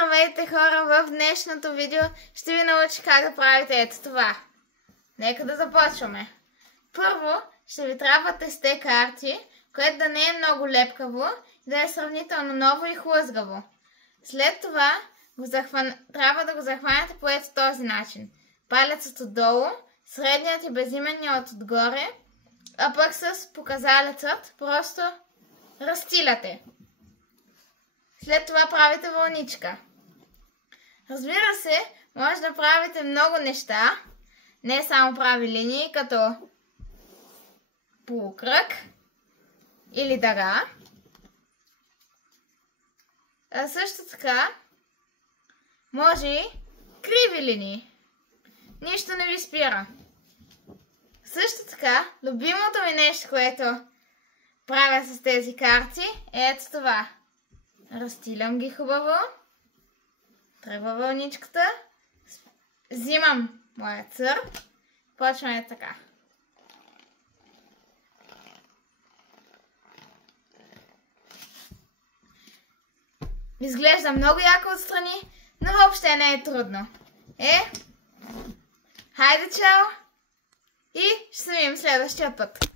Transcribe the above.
Здравейте хора, в днешното видео ще ви науча как да правите ето това. Нека да започваме. Първо ще ви трябва тесте карти, което да не е много лепкаво и да е сравнително ново и хлъзгаво. След това трябва да го захванете по ето този начин. Палецът отдолу, средният и безименният отгоре, а пък с показалецът просто разстиляте. След това правите вълничка. Разбира се, може да правите много неща, не само прави линии, като полукръг или дъга. А също така, може и криви линии. Нищо не ви спира. Също така, любимото ми нещо, което правя с тези карти, е ето това. Разстилям ги хубаво. Тръгва вълничката. Взимам моя църп. Почваме така. Изглежда много яко отстрани, но въобще не е трудно. Хайде чао! И ще се видим следващия път.